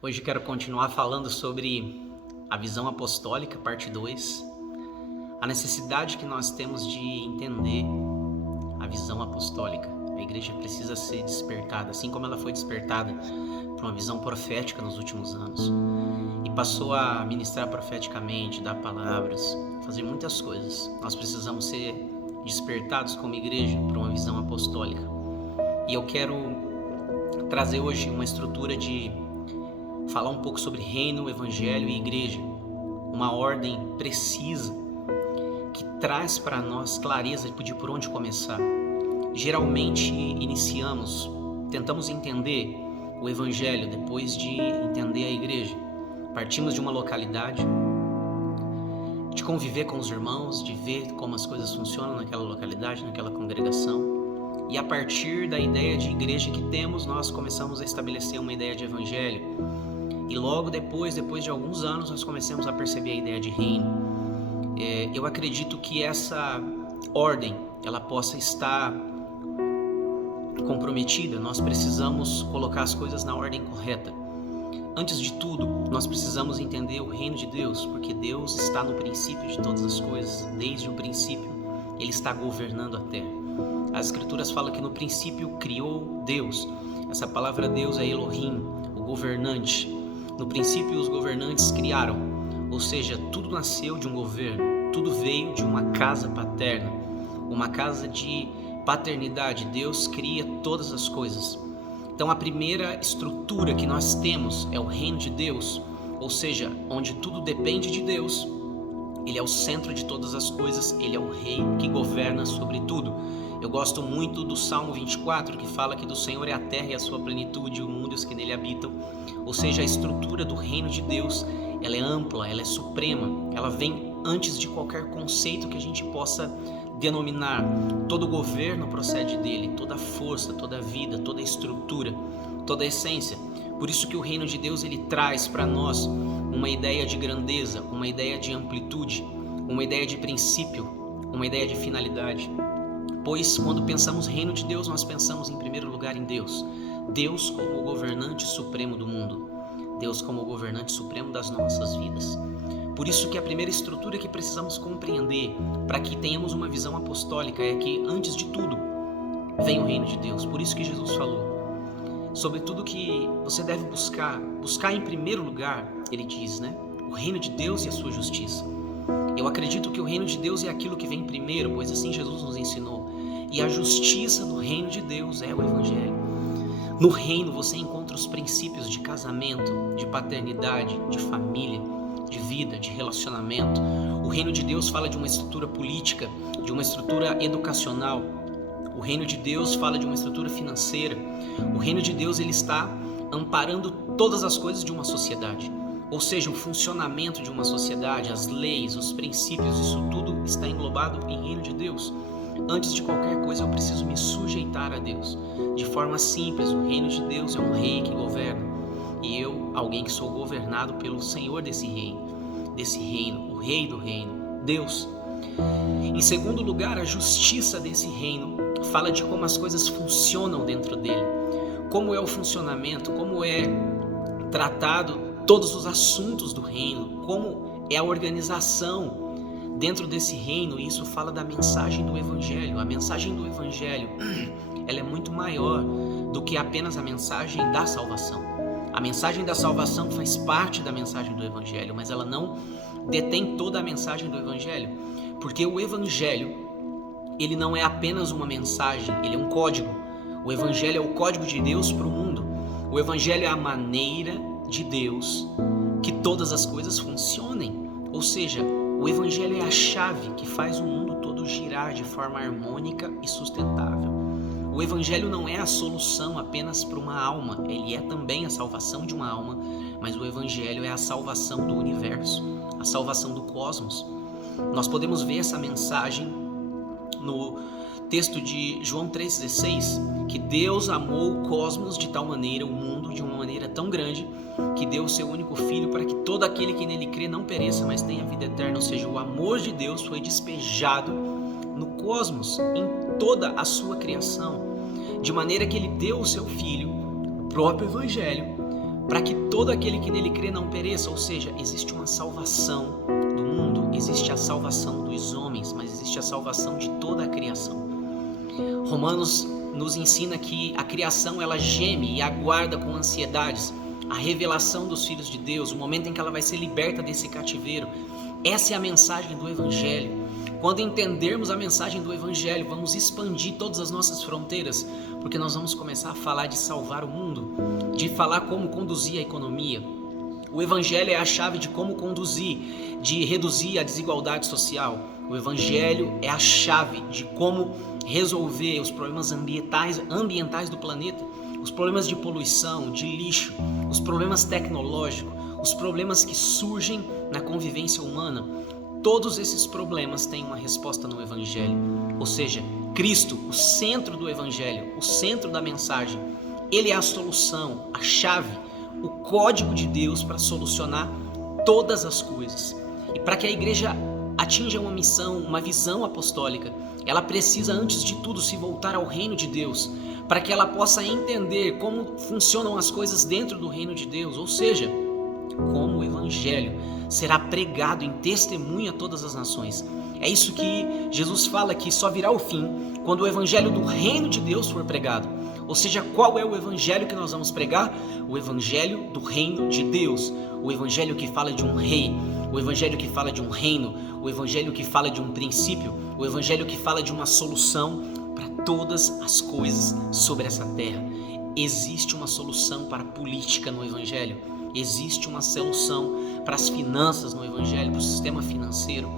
Hoje quero continuar falando sobre a visão apostólica, parte 2. A necessidade que nós temos de entender a visão apostólica. A igreja precisa ser despertada, assim como ela foi despertada por uma visão profética nos últimos anos. E passou a ministrar profeticamente, dar palavras, fazer muitas coisas. Nós precisamos ser despertados como igreja para uma visão apostólica. E eu quero trazer hoje uma estrutura de falar um pouco sobre reino, evangelho e igreja, uma ordem precisa que traz para nós clareza de por onde começar. Geralmente tentamos entender o evangelho depois de entender a igreja. Partimos de uma localidade, de conviver com os irmãos, de ver como as coisas funcionam naquela localidade, naquela congregação. E a partir da ideia de igreja que temos, nós começamos a estabelecer uma ideia de evangelho. E logo depois de alguns anos, nós começamos a perceber a ideia de reino. Eu acredito que essa ordem, ela possa estar comprometida. Nós precisamos colocar as coisas na ordem correta. Antes de tudo, nós precisamos entender o reino de Deus, porque Deus está no princípio de todas as coisas. Desde o princípio, Ele está governando a terra. As Escrituras falam que no princípio criou Deus. Essa palavra Deus é Elohim, o governante. No princípio, os governantes criaram, ou seja, tudo nasceu de um governo, tudo veio de uma casa paterna, uma casa de paternidade. Deus cria todas as coisas. Então, a primeira estrutura que nós temos é o reino de Deus, ou seja, onde tudo depende de Deus. Ele é o centro de todas as coisas, Ele é o rei que governa sobre tudo. Eu gosto muito do Salmo 24, que fala que do Senhor é a terra e a sua plenitude, o mundo e os que nele habitam. Ou seja, a estrutura do reino de Deus, ela é ampla, ela é suprema, ela vem antes de qualquer conceito que a gente possa denominar. Todo governo procede dele, toda força, toda vida, toda estrutura, toda essência. Por isso que o reino de Deus, ele traz para nós uma ideia de grandeza, uma ideia de amplitude, uma ideia de princípio, uma ideia de finalidade. Pois quando pensamos reino de Deus, nós pensamos em primeiro lugar em Deus. Deus como o governante supremo do mundo. Deus como o governante supremo das nossas vidas. Por isso que a primeira estrutura que precisamos compreender para que tenhamos uma visão apostólica é que, antes de tudo, vem o reino de Deus. Por isso que Jesus falou, sobre tudo que você deve buscar em primeiro lugar, ele diz, o reino de Deus e a sua justiça. Eu acredito que o reino de Deus é aquilo que vem primeiro, pois assim Jesus nos ensinou. E a justiça do reino de Deus é o evangelho. No reino você encontra os princípios de casamento, de paternidade, de família, de vida, de relacionamento. O reino de Deus fala de uma estrutura política, de uma estrutura educacional. O reino de Deus fala de uma estrutura financeira. O reino de Deus, ele está amparando todas as coisas de uma sociedade. Ou seja, o funcionamento de uma sociedade, as leis, os princípios, isso tudo está englobado em reino de Deus. Antes de qualquer coisa, eu preciso me sujeitar a Deus. De forma simples, o reino de Deus é um rei que governa. E eu, alguém que sou governado pelo Senhor desse reino, o rei do reino, Deus. Em segundo lugar, a justiça desse reino fala de como as coisas funcionam dentro dele. Como é o funcionamento, como é tratado todos os assuntos do reino, como é a organização dentro desse reino. E isso fala da mensagem do evangelho. A mensagem do evangelho, ela é muito maior do que apenas a mensagem da salvação. A mensagem da salvação faz parte da mensagem do evangelho, mas ela não detém toda a mensagem do evangelho, porque o evangelho, ele não é apenas uma mensagem, ele é um código. O evangelho é o código de Deus para o mundo. O evangelho é a maneira de Deus que todas as coisas funcionem. Ou seja, o evangelho é a chave que faz o mundo todo girar de forma harmônica e sustentável. O evangelho não é a solução apenas para uma alma, ele é também a salvação de uma alma, mas o evangelho é a salvação do universo, a salvação do cosmos. Nós podemos ver essa mensagem no texto de João 3,16, que Deus amou o cosmos de tal maneira, o mundo de uma maneira tão grande, que deu o seu único filho para que todo aquele que nele crê não pereça, mas tenha vida eterna. Ou seja, o amor de Deus foi despejado no cosmos, em toda a sua criação, de maneira que ele deu o seu filho, o próprio evangelho, para que todo aquele que nele crê não pereça. Ou seja, existe uma salvação do mundo, existe a salvação dos homens, mas existe a salvação de toda a criação. Romanos nos ensina que a criação ela geme e aguarda com ansiedades a revelação dos filhos de Deus, o momento em que ela vai ser liberta desse cativeiro. Essa é a mensagem do Evangelho. Quando entendermos a mensagem do Evangelho, vamos expandir todas as nossas fronteiras, porque nós vamos começar a falar de salvar o mundo, de falar como conduzir a economia. O Evangelho é a chave de como conduzir, de reduzir a desigualdade social. O Evangelho é a chave de como resolver os problemas ambientais do planeta, os problemas de poluição, de lixo, os problemas tecnológicos, os problemas que surgem na convivência humana. Todos esses problemas têm uma resposta no Evangelho. Ou seja, Cristo, o centro do Evangelho, o centro da mensagem, ele é a solução, a chave, o código de Deus para solucionar todas as coisas. E para que a igreja atinja uma missão, uma visão apostólica, ela precisa antes de tudo se voltar ao reino de Deus, para que ela possa entender como funcionam as coisas dentro do reino de Deus, ou seja, como o Evangelho será pregado em testemunho a todas as nações. É isso que Jesus fala, que só virá o fim quando o Evangelho do reino de Deus for pregado. Ou seja, qual é o Evangelho que nós vamos pregar? O Evangelho do reino de Deus, o Evangelho que fala de um rei, o Evangelho que fala de um reino, o Evangelho que fala de um princípio, o Evangelho que fala de uma solução para todas as coisas sobre essa terra. Existe uma solução para a política no Evangelho, existe uma solução para as finanças no Evangelho, para o sistema financeiro.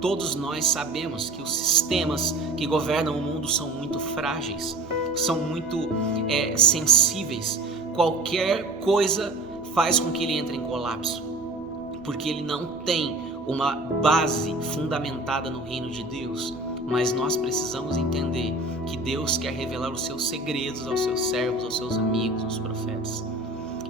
Todos nós sabemos que os sistemas que governam o mundo são muito frágeis, são muito sensíveis. Qualquer coisa faz com que ele entre em colapso, porque ele não tem uma base fundamentada no reino de Deus. Mas nós precisamos entender que Deus quer revelar os seus segredos aos seus servos, aos seus amigos, aos profetas.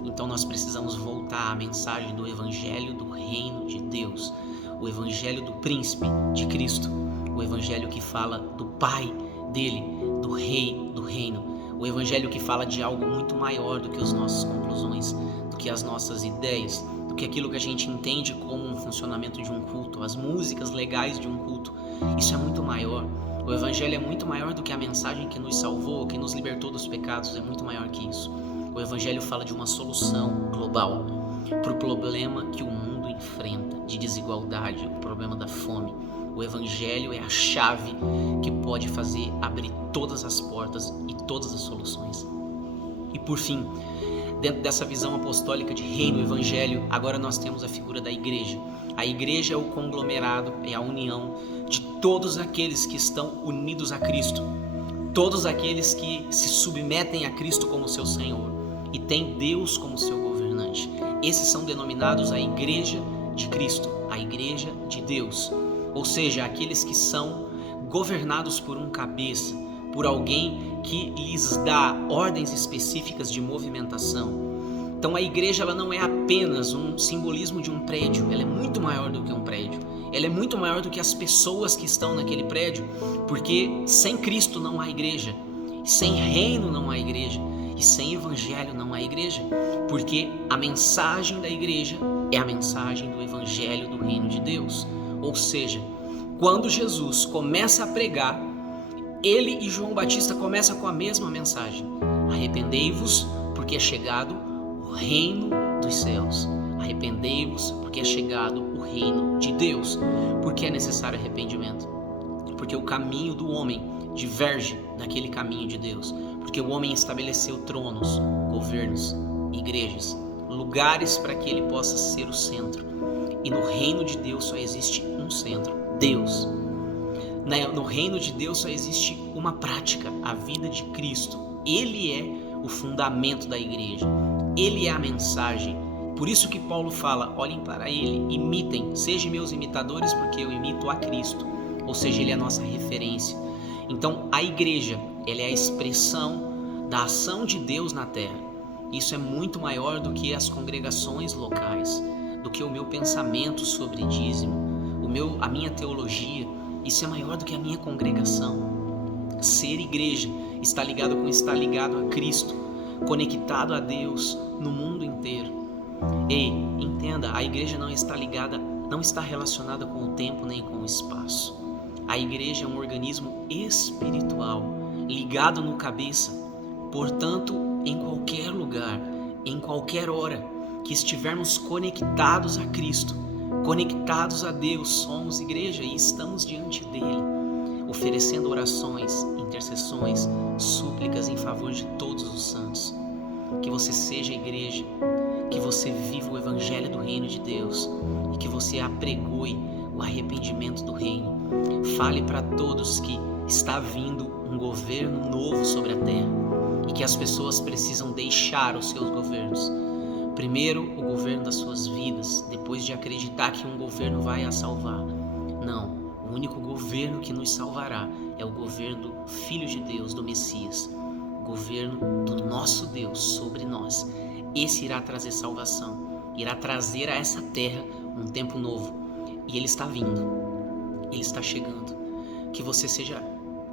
Então nós precisamos voltar à mensagem do Evangelho do reino de Deus, o Evangelho do príncipe de Cristo, o Evangelho que fala do Pai dele, do Rei do reino, o Evangelho que fala de algo muito maior do que as nossas conclusões, do que as nossas ideias, do que aquilo que a gente entende como um funcionamento de um culto, as músicas legais de um culto. Isso é muito maior. O Evangelho é muito maior do que a mensagem que nos salvou, que nos libertou dos pecados, é muito maior que isso. O Evangelho fala de uma solução global para o problema que o mundo enfrenta, de desigualdade, o problema da fome. O Evangelho é a chave que pode fazer abrir todas as portas e todas as soluções. E por fim, dentro dessa visão apostólica de reino, Evangelho, agora nós temos a figura da igreja. A igreja é o conglomerado, é a união de todos aqueles que estão unidos a Cristo, todos aqueles que se submetem a Cristo como seu Senhor e têm Deus como seu governante. Esses são denominados a igreja de Cristo, a igreja de Deus, ou seja, aqueles que são governados por um cabeça, por alguém que lhes dá ordens específicas de movimentação. Então a igreja ela não é apenas um simbolismo de um prédio, ela é muito maior do que um prédio, ela é muito maior do que as pessoas que estão naquele prédio, porque sem Cristo não há igreja, sem reino não há igreja, e sem Evangelho não há igreja, porque a mensagem da igreja é a mensagem do Evangelho do reino de Deus. Ou seja, quando Jesus começa a pregar, ele e João Batista começam com a mesma mensagem: arrependei-vos porque é chegado o reino dos céus. Arrependei-vos porque é chegado o reino de Deus. Por que é necessário arrependimento? Porque o caminho do homem diverge daquele caminho de Deus. Porque o homem estabeleceu tronos, governos, igrejas, lugares para que ele possa ser o centro. E no reino de Deus só existe um centro: Deus. No reino de Deus só existe uma prática, a vida de Cristo. Ele é o fundamento da igreja, ele é a mensagem. Por isso que Paulo fala: olhem para ele, imitem, sejam meus imitadores porque eu imito a Cristo. Ou seja, ele é a nossa referência. Então a igreja, ela é a expressão da ação de Deus na terra. Isso é muito maior do que as congregações locais, do que o meu pensamento sobre dízimo, a minha teologia. Isso é maior do que a minha congregação. Ser igreja está ligado com estar ligado a Cristo, conectado a Deus no mundo inteiro. Ei, entenda, a igreja não está relacionada com o tempo nem com o espaço. A igreja é um organismo espiritual, ligado no cabeça. Portanto, em qualquer lugar, em qualquer hora que estivermos conectados a Cristo, conectados a Deus, somos igreja e estamos diante dele, oferecendo orações, intercessões, súplicas em favor de todos os santos. Que você seja igreja, que você viva o evangelho do reino de Deus e que você apregoe o arrependimento do reino. Fale para todos que está vindo um governo novo sobre a terra e que as pessoas precisam deixar os seus governos. Primeiro, o governo das suas vidas, depois de acreditar que um governo vai a salvar. Não, o único governo que nos salvará é o governo do Filho de Deus, do Messias, o governo do nosso Deus sobre nós. Esse irá trazer salvação, irá trazer a essa terra um tempo novo. E ele está vindo, ele está chegando. Que você seja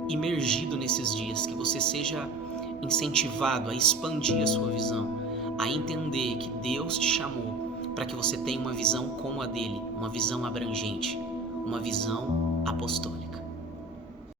imergido nesses dias, que você seja incentivado a expandir a sua visão, a entender que Deus te chamou para que você tenha uma visão como a dele, uma visão abrangente, uma visão apostólica.